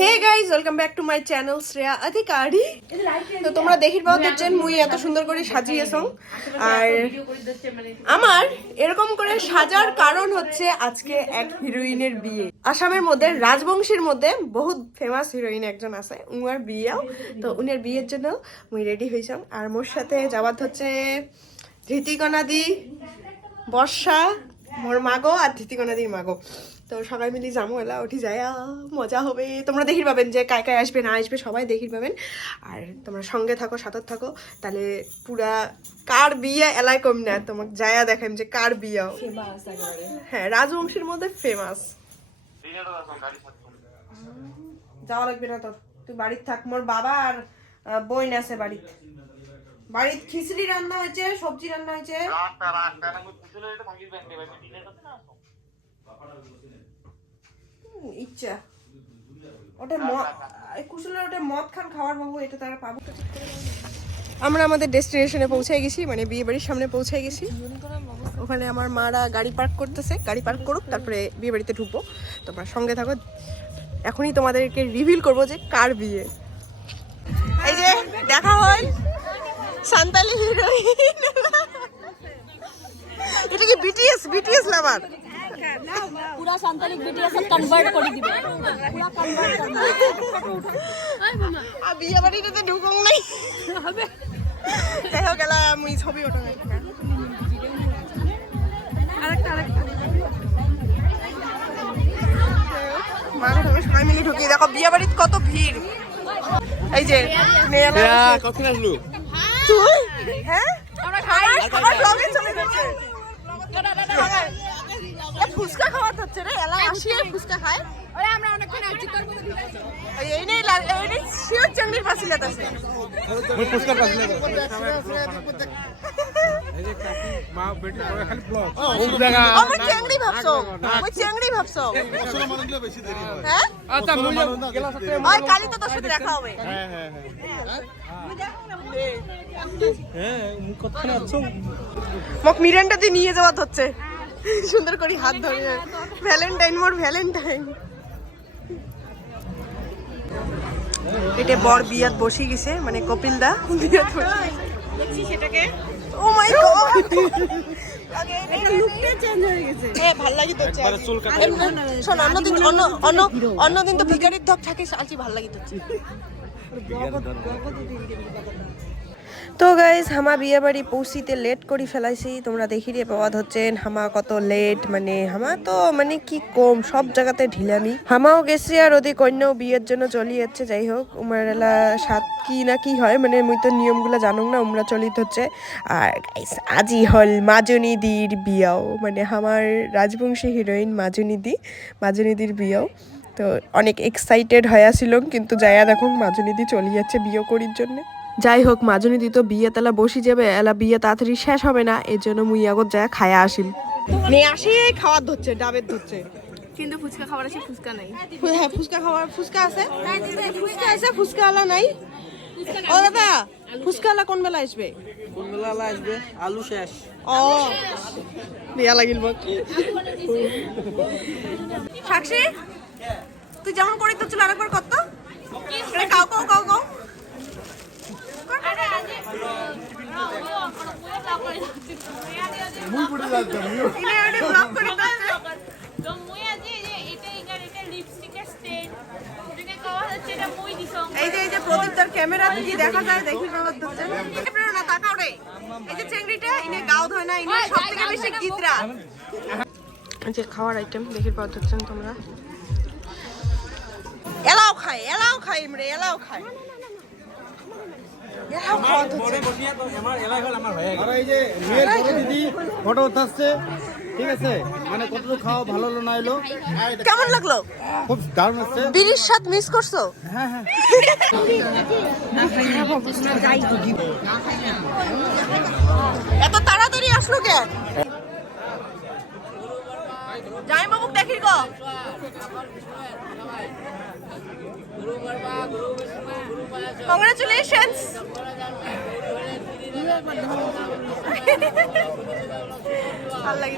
Hey guys welcome back to my channel Shreya Adhikari. তো তোমরা দেখির পাও দেখছেন মুই এত সুন্দর করে সাজিয়েছং। আর আমার এরকম করে সাজার কারণ হচ্ছে আজকে এক হিরোইনের বিয়ে। আসামের মধ্যে রাজবংশীর মধ্যে বহুত ফেমাস হিরোইন একজন আছে, উনার বিয়েও। তো উনার বিয়ের জন্য মুই রেডি হইছং। আর মোর সাথে যাওয়াত হচ্ছে ধৃতিকণাদি, বর্ষা, মোর মাগো আর ধৃতিকণাদির মাগো। তো সবাই মিলে যাবো, এলা উঠি যায়, মজা হবে। তোমরা দেখির পাবেন যে কায় কায় আসবে না আসবে, সবাই দেখির পাবেন। আর তোমরা সঙ্গে থাকো, সাথে থাকো, তাহলে পুরা কার বিয়ে এলাই কম না, তোমাকে যায়া দেখেন যে কার বিয়ে। হ্যাঁ, রাজবংশীর মধ্যে ফেমাস। যাওয়া লাগবে না তোর, তুই বাড়িতে থাক। মোর বাবা আর বইন আছে বাড়িতে। বাড়িতে খিচড়ি রান্না হয়েছে, সবজি রান্না হয়েছে। ইচ্ছা ওটা কুশলের ওটা মদ খান খাওয়ার বাবু, এটা তারা পাবো। আমরা আমাদের ডেস্টিনেশনে পৌঁছে গেছি, মানে বিয়ে বাড়ির সামনে পৌঁছে গেছি। ওখানে আমার মারা গাড়ি পার্ক করতেছে, গাড়ি পার্ক করুক, তারপরে বিয়ে বাড়িতে ঢুকবো। তোমরা সঙ্গে থাকো, এখনই তোমাদেরকে রিভিল করবো যে কার বিয়ে। এই যে দেখা হয় সান্তালি হিরোইন। এটা কি বিটিএস লাভার? পুরা সান্তালিক বিটিএস কনভার্ট করে দিবে, পুরা কনভার্ট করবে। আর বিয়ে বাড়িতে ঢুকং নাই হবে। দেখো গেলা মুই ছবি ওঠা নাই। আরেকটা মারা তুমি সবাই মিলে ঢুকি। দেখো বিয়ে বাড়িতে কত ভিড়। এই যে কখন আসলো তুই? হ্যাঁ আমরা খাই, আমার ব্লগে চলে যাচ্ছে। ফুচকা খাওয়া হচ্ছে রে, এলা আসি ফুচকা খায়। ওরে আমরা অনেকক্ষণ আছি, তোর মতো ভিড় আছে। এই নেই শিওর চাংড়ির ফাসিলাত আছে। মই পুষ্কার পাছিলা এই যে কাকি মা বেটি করে খালি ব্লগ কোন জায়গা আমি চাংড়ি ভাবছো, মই চাংড়ি ভাবছো। আসলে মানুষগুলো বেশি দেরি হয়। হ্যাঁ আচ্ছা মুই গেলা সাথে ওই কালি তো তোর সাথে দেখা হবে। হ্যাঁ হ্যাঁ হ্যাঁ মুই কথা আছো মোক মিরান্ডা দিয়ে নিয়ে যাওয়া হচ্ছে সুন্দর করে হাত ধরে। ভ্যালেন্টাইন মোর ভ্যালেন্টাইন। এটা বর বিয়াত বসে গেছে, মানে কপিল দা বিয়াত বসে দেখছি সেটাকে। ও মাই গড, এটা লুকটা চেঞ্জ হয়ে গেছে। ভাল লাগি তো একবারে চুল কাটা। শোন, অন্যদিন তো ভিখারির ধক থাকে, আজকে ভাল লাগি তো। তো গাইজ হামা বিয়ে বাড়ি পৌঁছিতে লেট করে ফেলাইছি। তোমরা দেখিয়ে পাওয়া হচ্ছেন হামা কত লেট, মানে হামা তো মানে কি কম, সব জায়গাতে ঢিলামি। হামাও গেছি আর ওদি কন্যাও বিয়ের জন্য চলি যাচ্ছে। যাই হোক, উমারেলা সাত কি না কি হয়, মানে মুই তো নিয়মগুলো জানুক না, উমরা চলিত হচ্ছে। আর গাইজ আজি হল মাজনীদির বিয়াও, মানে আমার রাজবংশী হিরোইন মাজনীদির বিয়াও। তো অনেক এক্সাইটেড হয়ে আসিলাম, কিন্তু যাইয়া দেখুন মাজনীদি চলে যাচ্ছে বিয়ে করির জন্য। যাই হোক, মাজনীদি তো বিয়ে তালা বসি যাবে, এলা বিয়ে তাড়াতাড়ি শেষ হবে না, এর জন্য মুই আগত যায় খায়া আসিল। নিয়ে আসি খাওয়ার ধরছে, ডাবের ধরছে, কিন্তু ফুচকা খাবার আছে, ফুচকা নাই। হ্যাঁ ফুচকা খাওয়ার, ফুচকা আছে, ফুচকা আছে, ফুচকা আলা নাই। ও দাদা, ফুচকা আলা কোন বেলা আসবে? কোন বেলা আসবে? আলু শেষ। ও বিয়া লাগিল মোক। সাক্ষী, তুই যেমন করি তো চল আরেকবার কত কাও কাও কাও কাও। মুই পড়ে যাচ্ছি ইনে এডি ব্লক করে দাও। তো মুই আজি যে এটা লিপস্টিকের স্টেন ওদিকে কওয়া হচ্ছে এটা মুই দিছং। এই যে প্রদীপদার ক্যামেরা দিয়ে দেখা যায়, দেখি বাবার ধরছে আপনারা না তাকাও রে। এই যে চেংড়িটা ইনে গাও ধয় না, ইনে সবথেকে বেশি গীতরা। যে খাওয়ার আইটেম দেখি পাওয়া যাচ্ছেন তোমরা। এলাও খায় রে, এলাও খায়। ফটো উঠাচ্ছে, ঠিক আছে, মানে কতটুকু খাওয়া ভালো হলো না এলো, কেমন লাগলো? খুব দারুণ হচ্ছে। বিড়ির স্বাদ মিস করছো? হ্যাঁ হ্যাঁ এত তাড়াতাড়ি আসলো কে? যাই বাবুক দেখি গো। কংগ্রাচুলেশনস। ভাল লাগি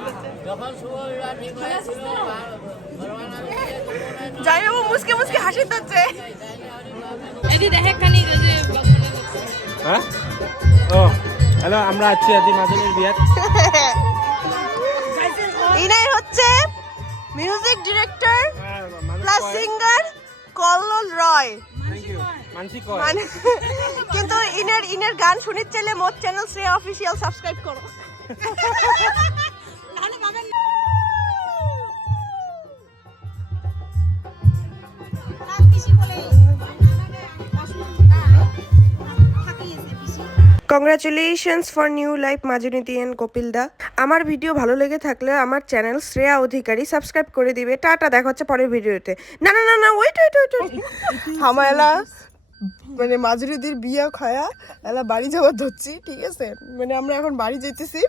যখন শুভ বিবাহ ঠিক হয়েছিল জামাইবাবু মুসকে মুসকে হাসি দিচ্ছে। এই যে দেখে খানি যে হ্যাঁ ও হ্যালো আমরা আছি আদি মাজনের বিয়াত ইনাই হচ্ছে music director plus singer Kallol Roy. Thank you Manasi কয় মানে কিন্তু ইনের গান শুনিতে চাইলে মোর চ্যানেল শ্রেয়া অফিসিয়াল সাবস্ক্রাইব করো। কংগ্রাচুলেশনস ফর নিউ লাইফ মাজনীতি এন্ড কপিল দা। আমার ভিডিও ভালো লেগে থাকলে আমার চ্যানেল শ্রেয়া অধিকারী সাবস্ক্রাইব করে দিবে। টাটা, দেখা হচ্ছে পরের ভিডিওতে। না না না না ওয়েট ওয়েট ওয়েট হামায়লা মানে মাজুরিদির বিয়া খায়া এলা বাড়ি যাওয়ার ধরছি, ঠিক আছে? মানে আমরা এখন বাড়ি যেতেছি।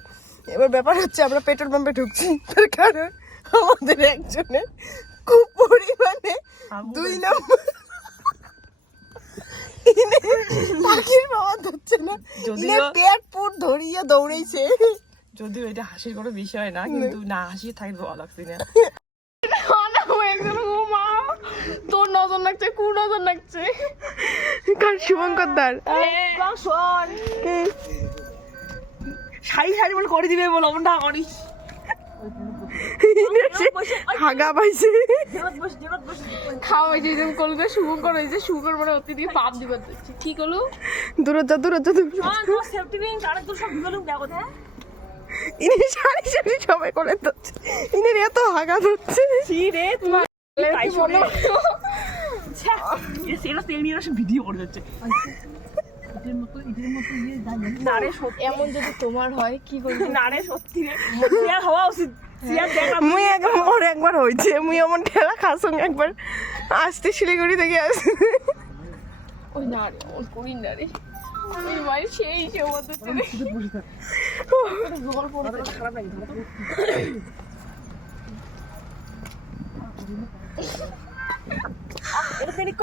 এবার ব্যাপার হচ্ছে আমরা পেট্রোল পাম্পে ঢুকছি, তার কারণ আমাদের একজনের খুব পরিমাণে 2 নম্বর পাখির পাওয়া যাচ্ছে না, যদিও পেট পুট ধরিয়ে দৌড়াইছে। যদিও এটা হাসির কোনো বিষয় না, কিন্তু না হাসি থাকবে ভালো লাগছে না। তোর নজর লাগছে, কোন নজর লাগছে? কার? শুভঙ্কর দার শোন সাই সাই বলে করে দিবে বলো না করিস হাগা পাইছে। খাওয়া হয়েছে যেমন কলকে শুভঙ্কর হয়েছে, শুভঙ্কর মানে অতিথিকে পাপ দিবার দিচ্ছি। ঠিক হলো? দূরত যা দূরত যা দূরত যা। সেফটি পিন কারে তো সব বিগলুম দেখো হ্যাঁ ইনি সারি সারি সবাই করে দিচ্ছে, ইনের এত হাগা ধরছে। সি রে তুমি তাই শোনো সেটা তেল নিয়ে সব ভিডিও করে দিচ্ছে এদের মতো না রে সত্যি এমন যদি তোমার হয় কি করবে? না রে সত্যি রে সিয়ার হওয়া উচিত সিয়ার দেখা মুই একবার হয়েছে, মুই এমন ঠেলা খাসং একবার আসতে শিলিগুড়ি থেকে আসতে। ওই না রে, ওই করি না রে, এই মায়ের সেই সে মতো খারাপ লাগে